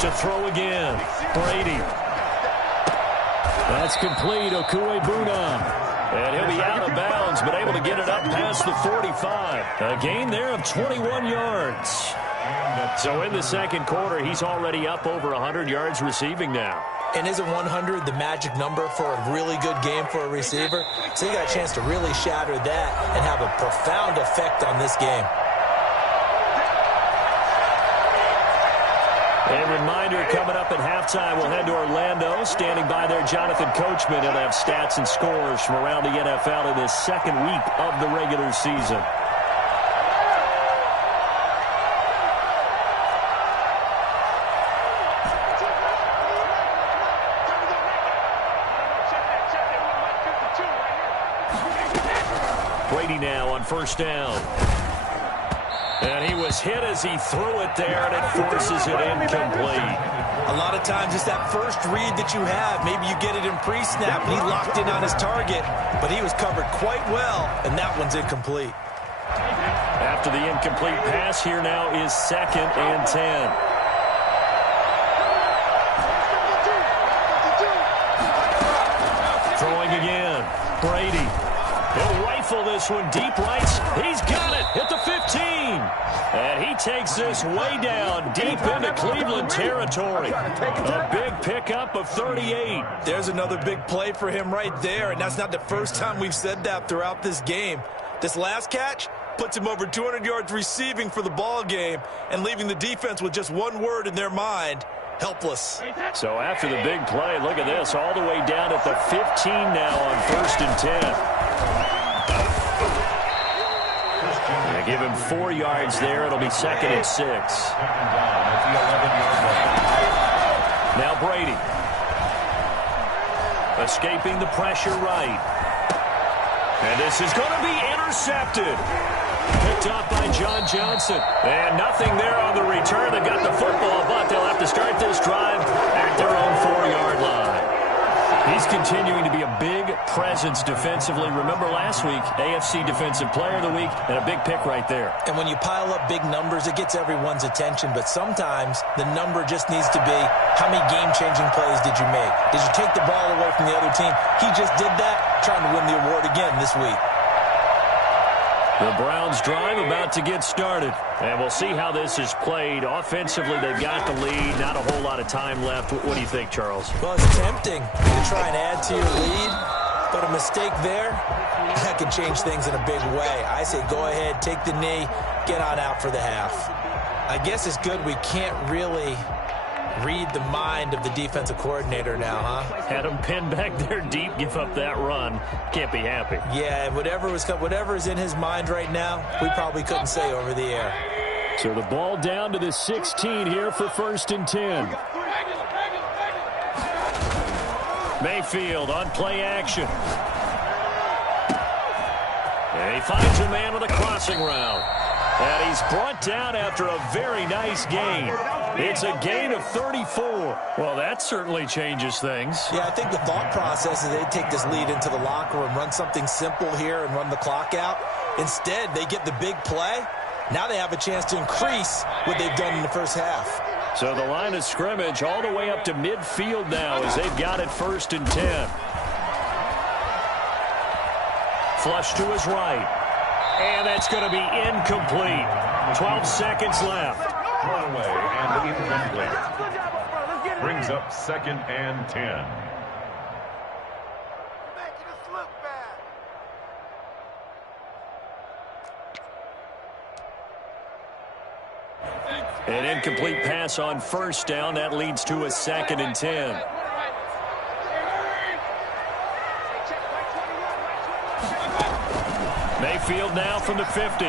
To throw again. Brady. That's complete. Okuegbunam. And he'll be out of bounds, but able to get it up past the 45. A gain there of 21 yards. So in the second quarter, he's already up over 100 yards receiving now. And isn't 100 the magic number for a really good game for a receiver? So you got a chance to really shatter that and have a profound effect on this game. A reminder, coming up at halftime, we'll head to Orlando. Standing by there, Jonathan Coachman. He'll have stats and scores from around the NFL in this second week of the regular season. Brady now on first down. And he was hit as he threw it there, and it forces it incomplete. A lot of times it's that first read that you have. Maybe you get it in pre-snap, and he locked in on his target, but he was covered quite well, and that one's incomplete. After the incomplete pass, here now is 2nd and 10. Throwing again. Brady. He'll rifle this one deep right. He's got it at the 15. And he takes this way down deep into Cleveland territory. A big pickup of 38. There's another big play for him right there, and that's not the first time we've said that throughout this game. This last catch puts him over 200 yards receiving for the ball game and leaving the defense with just one word in their mind: helpless. So after the big play, look at this, all the way down at the 15 now on 1st and 10. They give him 4 yards there. It'll be 2nd and 6. Now Brady. Escaping the pressure right. And this is going to be intercepted. Picked up by John Johnson. And nothing there on the return. They got the football, but they'll have to start this drive at their own 4-yard line. He's continuing to be a big presence defensively. Remember last week, AFC Defensive Player of the Week, and a big pick right there. And when you pile up big numbers, it gets everyone's attention. But sometimes the number just needs to be, how many game-changing plays did you make? Did you take the ball away from the other team? He just did that, trying to win the award again this week. The Browns drive about to get started. And we'll see how this is played. Offensively, they've got the lead. Not a whole lot of time left. What do you think, Charles? Well, it's tempting to try and add to your lead. But a mistake there, that can change things in a big way. I say go ahead, take the knee, get on out for the half. I guess it's good we can't really read the mind of the defensive coordinator now, huh? Had him pinned back there deep, give up that run. Can't be happy. Yeah, whatever is in his mind right now, we probably couldn't say over the air. So the ball down to the 16 here for 1st and 10. Mayfield on play action. And he finds a man with a crossing route. And he's brought down after a very nice gain. It's a gain of 34. Well, that certainly changes things. Yeah, I think the thought process is they take this lead into the locker room, run something simple here and run the clock out. Instead, they get the big play. Now they have a chance to increase what they've done in the first half. So the line of scrimmage all the way up to midfield now as they've got it 1st and 10. Flush to his right. And that's going to be incomplete. 12 seconds left. Run away and incomplete. Brings up 2nd and 10. An incomplete pass on 1st down. That leads to a 2nd and 10. Mayfield now from the 50.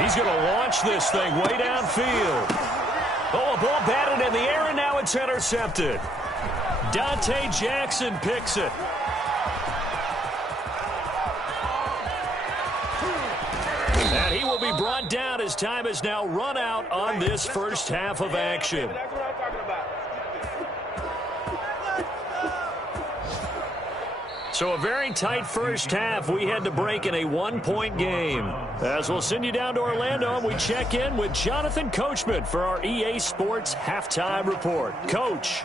He's going to launch this thing way downfield. Oh, a ball batted in the air, and now it's intercepted. Dante Jackson picks it. And he will be brought down as time has now run out on this first half of action. So a very tight first half. We had to break in a one-point game. As we'll send you down to Orlando, and we check in with Jonathan Coachman for our EA Sports Halftime Report. Coach.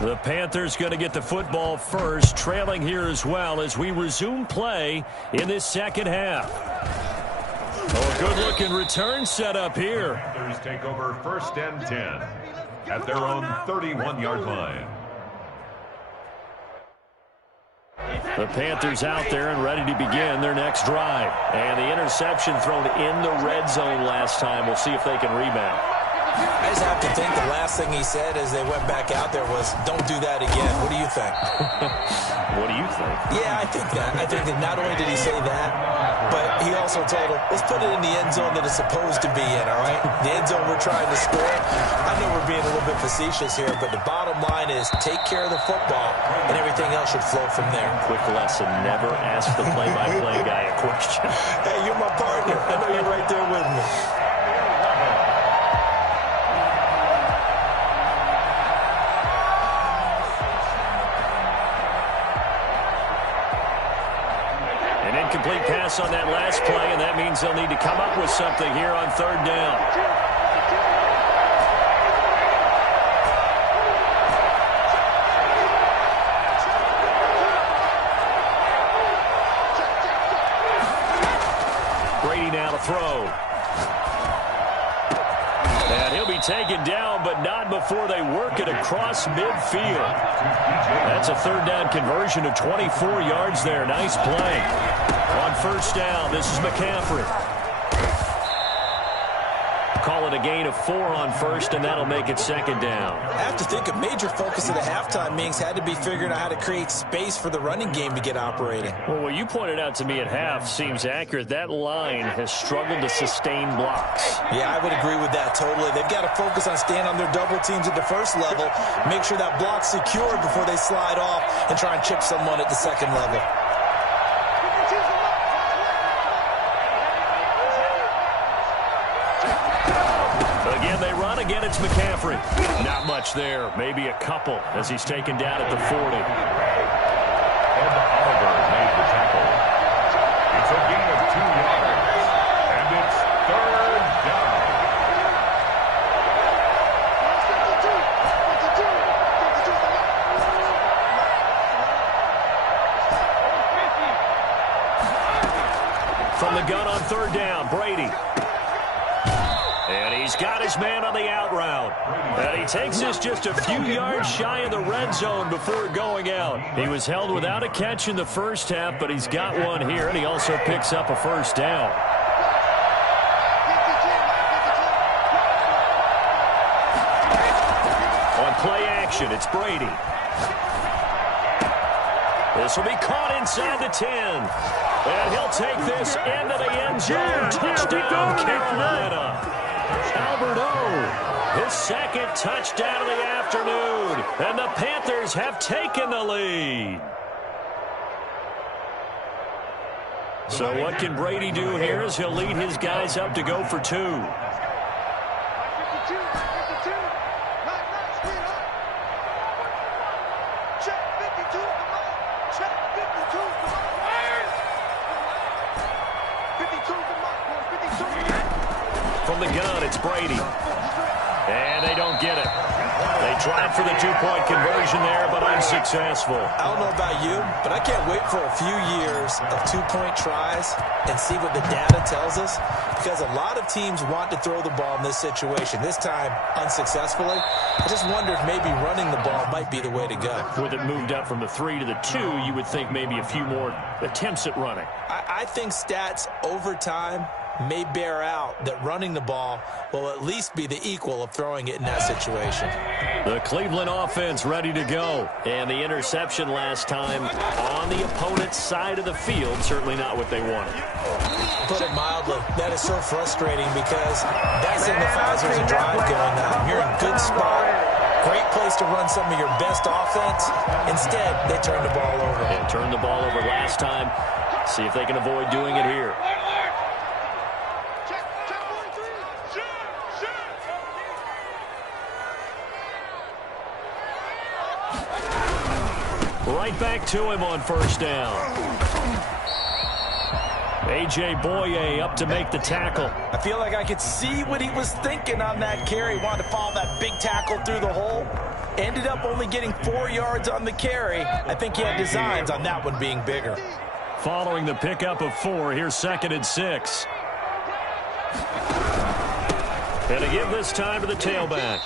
The Panthers going to get the football first, trailing here as well as we resume play in this second half. Oh, good-looking return setup here. Panthers take over 1st and 10 at their own 31-yard line. The Panthers out there and ready to begin their next drive. And the interception thrown in the red zone last time. We'll see if they can rebound. I just have to think the last thing he said as they went back out there was, don't do that again. What do you think? What do you think? Yeah, I think that. I think that not only did he say that, but he also told him, let's put it in the end zone that it's supposed to be in, all right? The end zone we're trying to score. I know we're being a little bit facetious here, but the bottom line is take care of the football, and everything else should flow from there. Quick lesson, never ask the play-by-play guy a question. Hey, you're my partner. I know you're right there with me. Complete pass on that last play, and that means they'll need to come up with something here on 3rd down. Brady now to throw. And he'll be taken down, but not before they work it across midfield. That's a 3rd down conversion of 24 yards there. Nice play. On 1st down, this is McCaffrey. Call it a gain of 4 on 1st, and that'll make it 2nd down. I have to think a major focus of the halftime meetings had to be figuring out how to create space for the running game to get operating. Well, what you pointed out to me at half seems accurate. That line has struggled to sustain blocks. Yeah, I would agree with that totally. They've got to focus on staying on their double teams at the first level, make sure that block's secured before they slide off and try and chip someone at the second level. Again, it's McCaffrey. Not much there. Maybe a couple as he's taken down at the 40. Ed Oliver made the tackle. It's a gain of 2 yards. And it's 3rd down. From the gun on 3rd down, Brady. And he's got his man on the out route. And he takes this just a few yards shy of the red zone before going out. He was held without a catch in the first half, but he's got one here, and he also picks up a 1st down. On play action, it's Brady. This will be caught inside the 10. And he'll take this into the end zone. Touchdown, Carolina. Albert O, his 2nd touchdown of the afternoon, and the Panthers have taken the lead. So what can Brady do here as he'll lead his guys up to go for 2? From the gun, it's Brady. And they don't get it. They tried for the 2-point conversion there, but unsuccessful. I don't know about you, but I can't wait for a few years of 2-point tries and see what the data tells us, because a lot of teams want to throw the ball in this situation. This time, unsuccessfully. I just wonder if maybe running the ball might be the way to go. With it moved up from the 3 to the 2, you would think maybe a few more attempts at running. I think stats over time may bear out that running the ball will at least be the equal of throwing it in that situation. The Cleveland offense ready to go. And the interception last time on the opponent's side of the field, certainly not what they wanted. Put it mildly, that is so frustrating because that signifies there's a drive going on. You're in good spot. Great place to run some of your best offense. Instead, they turn the ball over. And turned the ball over last time. See if they can avoid doing it here. right back to him on first down. A.J. Boye up to make the tackle. I feel like I could see what he was thinking on that carry. Wanted to follow that big tackle through the hole. Ended up only getting 4 yards on the carry. I think he had designs on that one being bigger. Following the pickup of 4, here's 2nd and 6. And to give this time to the tailback.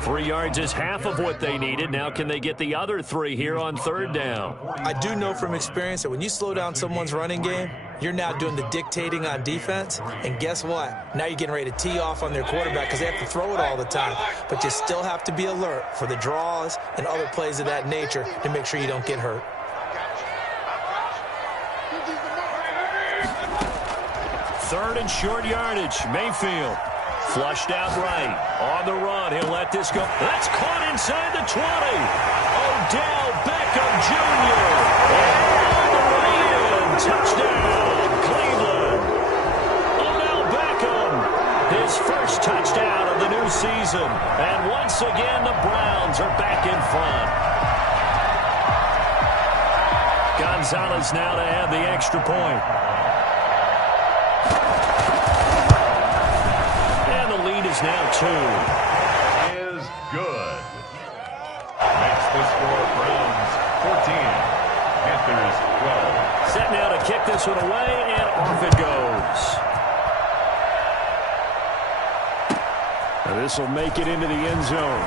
3 yards is half of what they needed. Now can they get the other 3 here on 3rd down? I do know from experience that when you slow down someone's running game, you're now doing the dictating on defense. And guess what? Now you're getting ready to tee off on their quarterback because they have to throw it all the time. But you still have to be alert for the draws and other plays of that nature to make sure you don't get hurt. Third and short yardage. Mayfield flushed out right. On the run. He'll let this go. That's caught inside the 20. Odell Beckham Jr. And on the way in. Touchdown, Cleveland. Odell Beckham. His first touchdown of the new season. And once again, the Browns are back in front. Gonzalez now to add the extra point. Is now 2. Is good. Makes the score Browns 14. Panthers 12. Set now to kick this one away, and off it goes. Now this will make it into the end zone.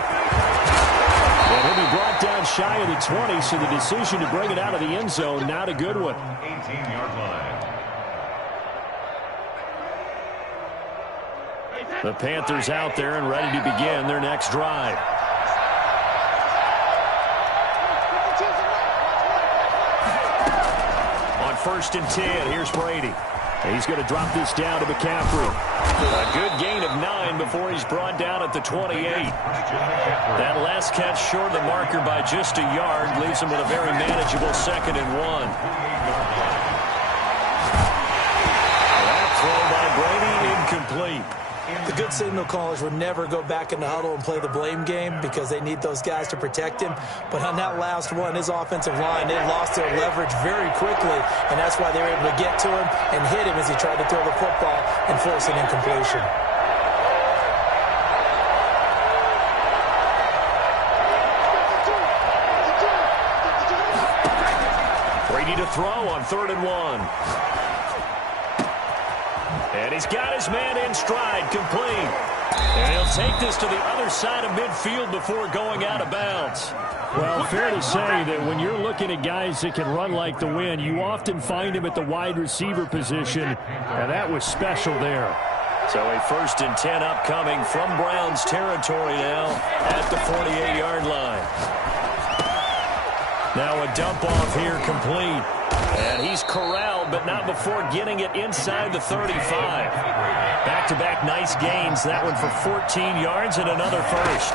And he'll be brought down shy of the 20, so the decision to bring it out of the end zone, not a good one. 18-yard line. The Panthers out there and ready to begin their next drive. On 1st and 10, here's Brady. He's going to drop this down to McCaffrey. A good gain of 9 before he's brought down at the 28. That last catch short of the marker by just a yard leaves him with a very manageable 2nd and 1. That throw by Brady incomplete. The good signal callers would never go back in the huddle and play the blame game because they need those guys to protect him. But on that last one, his offensive line, they lost their leverage very quickly, and that's why they were able to get to him and hit him as he tried to throw the football and force an incompletion. Brady to throw on 3rd and 1. And he's got his man in stride, complete. And he'll take this to the other side of midfield before going out of bounds. Well, fair to say that when you're looking at guys that can run like the wind, you often find him at the wide receiver position, and that was special there. So a 1st and 10 upcoming from Browns territory now at the 48-yard line. Now a dump off here complete. And he's corralled, but not before getting it inside the 35. Back-to-back nice gains. That one for 14 yards and another first.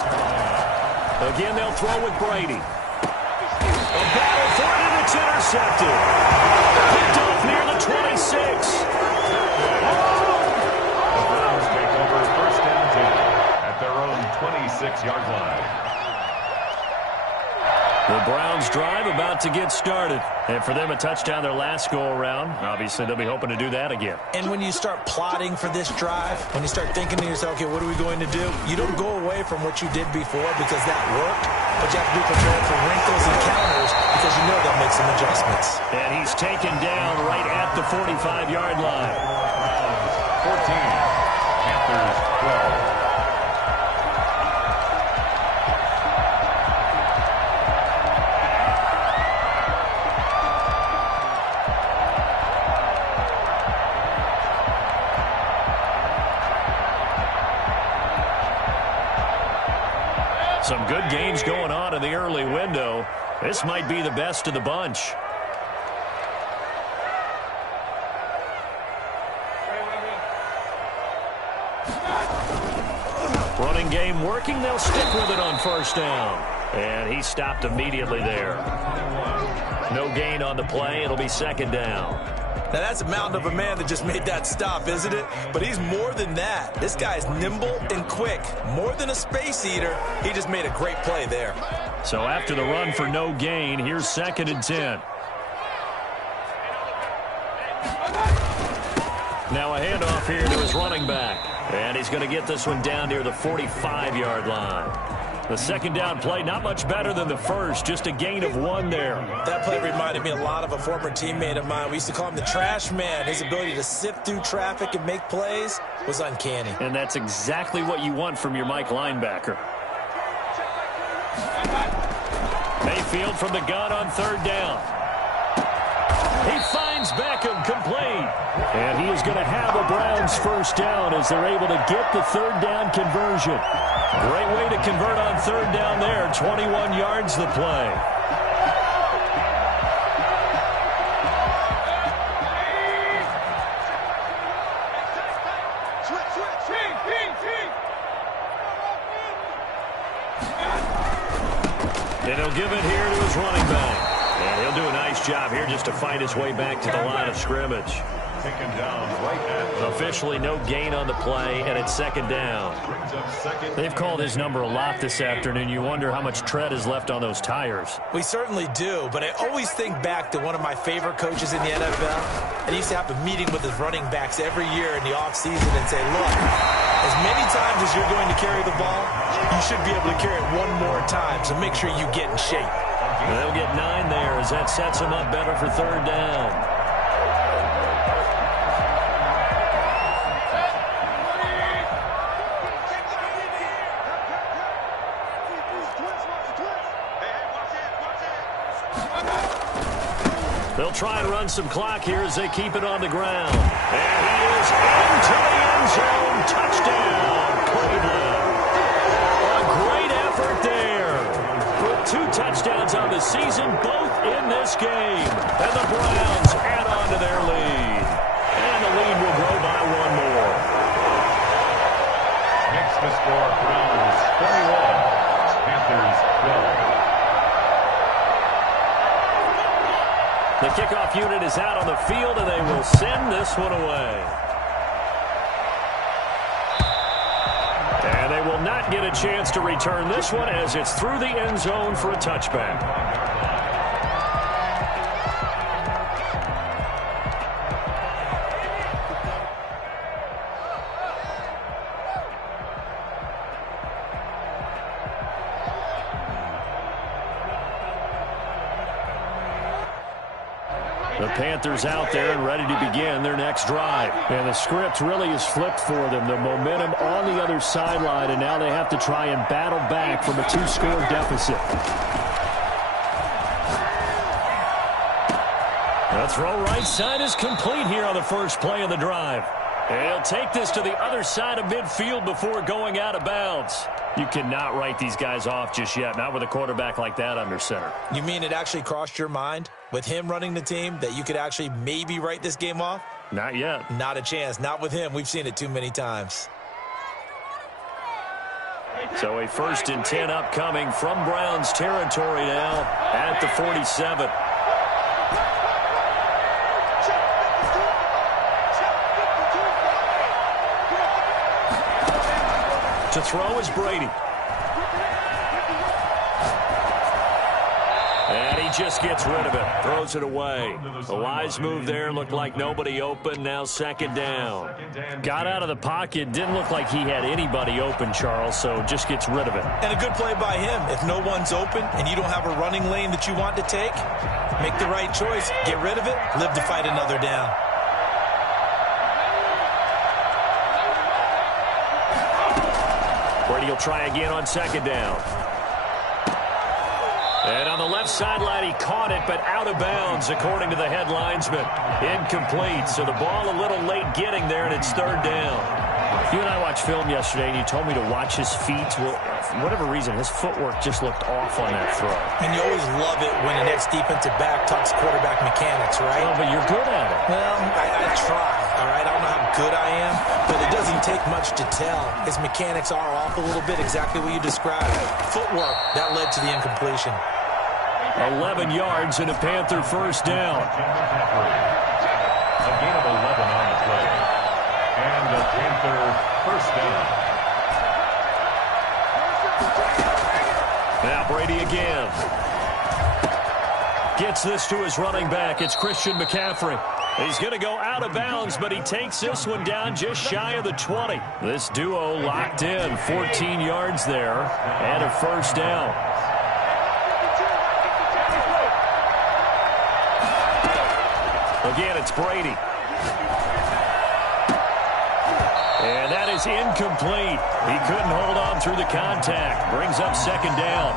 Again, they'll throw with Brady. A battle for it, and it's intercepted. Picked off near the 26. The Browns take over 1st and 10 at their own 26-yard line. The Browns drive about to get started. And for them, a touchdown their last go-around. Obviously, they'll be hoping to do that again. And when you start plotting for this drive, when you start thinking to yourself, okay, what are we going to do? You don't go away from what you did before because that worked, but you have to be prepared for wrinkles and counters because you know they'll make some adjustments. And he's taken down right at the 45-yard line. 14. Panthers 12. Some good games going on in the early window. This might be the best of the bunch. Running game working. They'll stick with it on 1st down. And he stopped immediately there. No gain on the play. It'll be 2nd down. Now, that's a mountain of a man that just made that stop, isn't it? But he's more than that. This guy's nimble and quick. More than a space eater, he just made a great play there. So after the run for no gain, here's 2nd and 10. Now a handoff here to his running back. And he's going to get this one down near the 45-yard line. The 2nd down play, not much better than the first, just a gain of 1 there. That play reminded me a lot of a former teammate of mine. We used to call him the trash man. His ability to sift through traffic and make plays was uncanny. And that's exactly what you want from your Mike linebacker. Mayfield from the gun on 3rd down. He finds Beckham complete. And he is going to have a Browns 1st down as they're able to get the 3rd down conversion. Great way to convert on 3rd down there. 21 yards the play. And he'll give it here to his running back. And he'll do a nice job here just to fight his way back to the line of scrimmage. Taken down right at Officially no gain on the play, and it's 2nd down. They've called his number a lot this afternoon. You wonder how much tread is left on those tires. We certainly do, but I always think back to one of my favorite coaches in the NFL. And he used to have a meeting with his running backs every year in the offseason and say, look, as many times as you're going to carry the ball, you should be able to carry it 1 more time, so make sure you get in shape. And they'll get 9 there as that sets them up better for 3rd down. They'll try and run some clock here as they keep it on the ground. And he is into the end zone. Touchdown, Cleveland. A great effort there. With 2 touchdowns on the season, both in this game. And the Browns add on to their lead. And the lead will grow by 1 more. Makes the score Browns 31, Panthers 12. The kickoff unit is out on the field, and they will send this one away. And they will not get a chance to return this one as it's through the end zone for a touchback. The Panthers out there and ready to begin their next drive. And the script really is flipped for them. The momentum on the other sideline, and now they have to try and battle back from a 2-score deficit. The throw right side is complete here on the first play of the drive. And he'll take this to the other side of midfield before going out of bounds. You cannot write these guys off just yet, not with a quarterback like that under center. You mean it actually crossed your mind with him running the team that you could actually maybe write this game off? Not yet. Not a chance. Not with him. We've seen it too many times. So a 1st and 10 upcoming from Browns territory now at the 47. To throw is Brady. And he just gets rid of it. Throws it away. A wise move there. Looked like nobody open. Now 2nd down. Got out of the pocket. Didn't look like he had anybody open, Charles, so just gets rid of it. And a good play by him. If no one's open and you don't have a running lane that you want to take, make the right choice. Get rid of it. Live to fight another down. Brady will try again on 2nd down. And on the left sideline, he caught it, but out of bounds, according to the head linesman. Incomplete, so the ball a little late getting there, and it's 3rd down. You and I watched film yesterday, and you told me to watch his feet. Well, for whatever reason, his footwork just looked off on that throw. And you always love it when an ex-defensive back talks quarterback mechanics, right? Well, but you're good at it. Well, I try, all right? I don't know how good I am, but it doesn't take much to tell. His mechanics are off a little bit, exactly what you described. Footwork, that led to the incompletion. 11 yards and a Panther 1st down. A gain of 11 on the play. And the Panther 1st down. Now Brady again. Gets this to his running back. It's Christian McCaffrey. He's going to go out of bounds, but he takes this one down just shy of the 20. This duo locked in. 14 yards there and a first down. Again, it's Brady. And that is incomplete. He couldn't hold on through the contact. Brings up second down.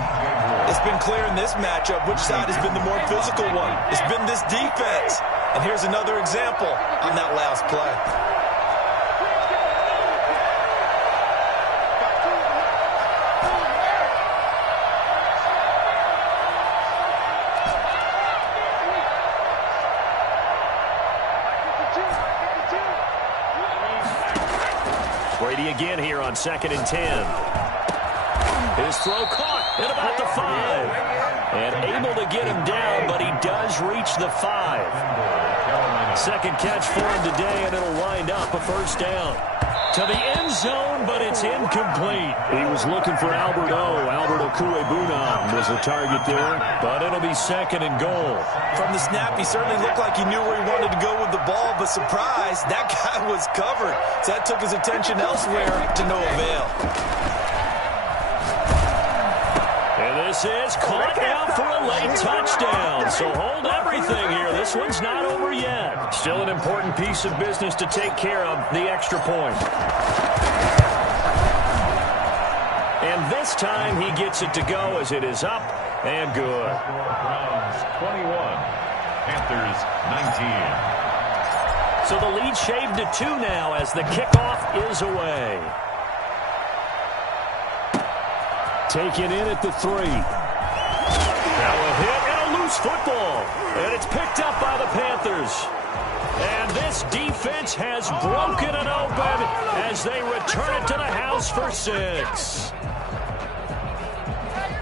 It's been clear in this matchup which side has been the more physical one. It's been this defense. And here's another example on that last play. Brady again here on 2nd and 10. His throw caught at about the 5. And able to get him down, but he does reach the 5. Second catch for him today, and it'll wind up a first down. To the end zone, but it's incomplete. He was looking for Albert O. Albert Okuegbunam was the target there, but it'll be 2nd and goal. From the snap, he certainly looked like he knew where he wanted to go with the ball, but surprise, that guy was covered. So that took his attention elsewhere to no avail. This is caught out for a late touchdown. So hold everything here. This one's not over yet. Still an important piece of business to take care of, the extra point. And this time he gets it to go as it is up and good. Browns 21, Panthers 19. So the lead shaved to 2 now as the kickoff is away. Taken in at the 3. Now a hit and a loose football. And it's picked up by the Panthers. And this defense has broken it open as they return it to the house for 6.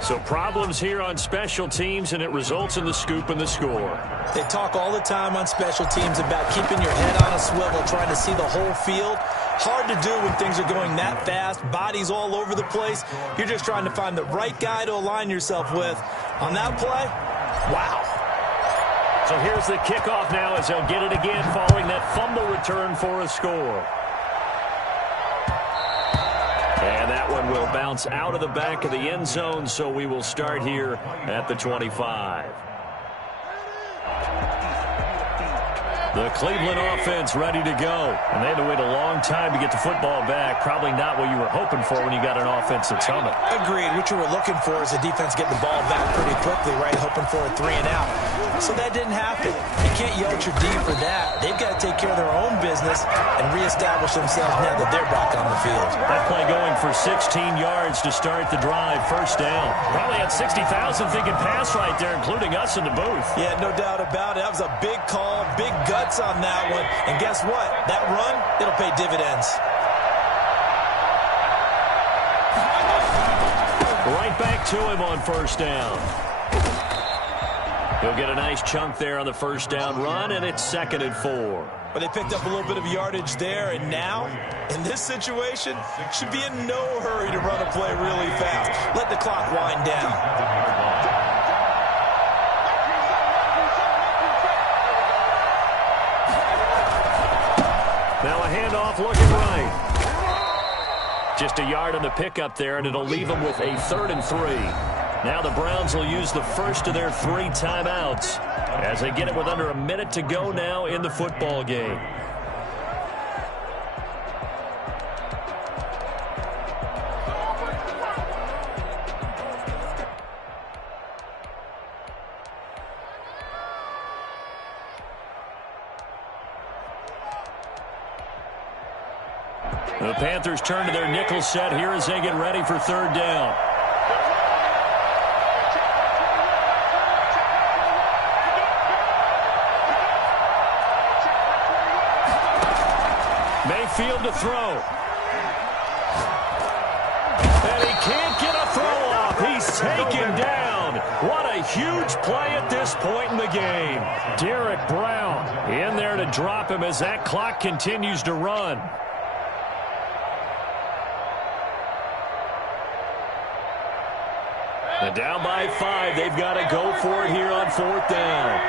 So problems here on special teams, and it results in the scoop and the score. They talk all the time on special teams about keeping your head on a swivel, trying to see the whole field. Hard to do when things are going that fast, bodies all over the place. You're just trying to find the right guy to align yourself with. On that play, wow. So here's the kickoff now as they'll get it again following that fumble return for a score. And that one will bounce out of the back of the end zone, so we will start here at the 25. The Cleveland offense ready to go. And they had to wait a long time to get the football back. Probably not what you were hoping for when you got an offense that's humming. Agreed. What you were looking for is the defense getting the ball back pretty quickly, right? Hoping for a 3 and out. So that didn't happen. You can't yell at your D for that. They've got to take care of their own business and reestablish themselves now that they're back on the field. That play going for 16 yards to start the drive. First down. Probably had 60,000 thinking pass right there, including us in the booth. Yeah, no doubt about it. That was a big call, big guts on that one. And guess what? That run, it'll pay dividends. Right back to him on first down. He'll get a nice chunk there on the first down run, and it's 2nd and 4. But they picked up a little bit of yardage there, and now, in this situation, should be in no hurry to run a play really fast. Let the clock wind down. Now a handoff looking right. Just a yard on the pickup there, and it'll leave them with a 3rd and 3. Now the Browns will use the first of their 3 timeouts as they get it with under a minute to go now in the football game. The Panthers turn to their nickel set here as they get ready for 3rd down. Mayfield to throw. And he can't get a throw off. He's taken down. What a huge play at this point in the game. Derek Brown in there to drop him as that clock continues to run. And down by 5. They've got to go for it here on 4th down.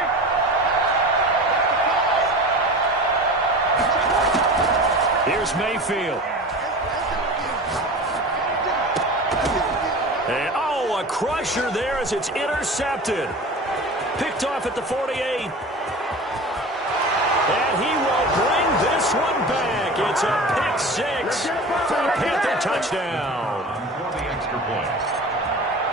Here's Mayfield. And, a crusher there as it's intercepted. Picked off at the 48. And he will bring this one back. It's a pick 6 for a Panther touchdown.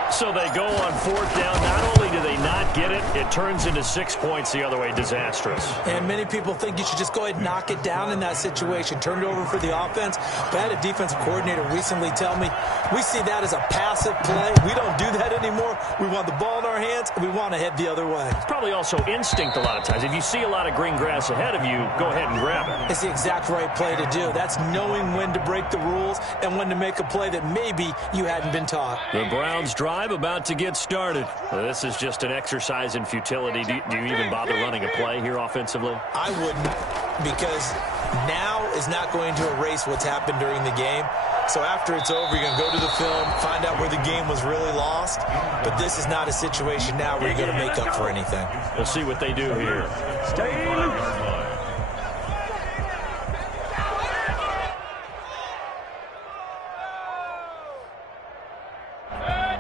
So they go on 4th down. Not only do they not get it, it turns into 6 points the other way. Disastrous. And many people think you should just go ahead and knock it down in that situation. Turn it over for the offense. But I had a defensive coordinator recently tell me, we see that as a passive play. We don't do that anymore. We want the ball in our hands, and we want to head the other way. It's probably also instinct a lot of times. If you see a lot of green grass ahead of you, go ahead and grab it. It's the exact right play to do. That's knowing when to break the rules and when to make a play that maybe you hadn't been taught. The Browns drive about to get started. This is just an exercise in futility. Do you even bother running a play here offensively? I wouldn't, because now is not going to erase what's happened during the game. So after it's over, you're going to go to the film, find out where the game was really lost. But this is not a situation now where you're going to make up for anything. We'll see what they do here. Stay loose.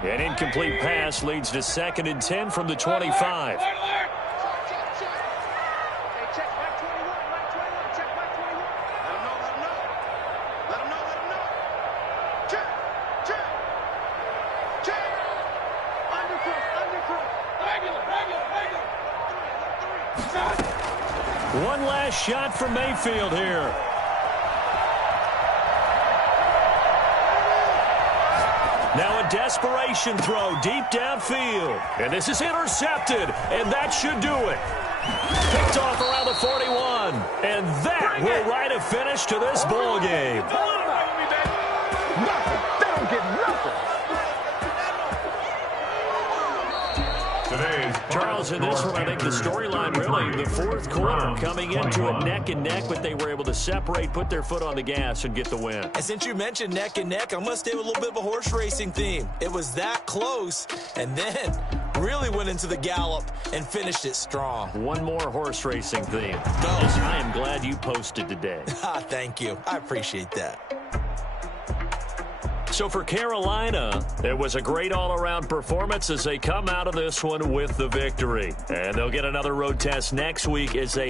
An incomplete pass leads to 2nd and 10 from the 25. One last shot for Mayfield here. Now a desperation throw deep downfield. And this is intercepted, and that should do it. Picked off around the 41. And that will write a finish to this ball game. Nothing. They don't get nothing. Charles, in this one, I think the storyline really, the 4th quarter, coming into it neck and neck, but they were able to separate, put their foot on the gas, and get the win. And since you mentioned neck and neck, I'm going to stay with a little bit of a horse racing theme. It was that close, and then really went into the gallop and finished it strong. One more horse racing theme. Go. I am glad you posted today. Thank you. I appreciate that. So for Carolina, it was a great all-around performance as they come out of this one with the victory. And they'll get another road test next week as they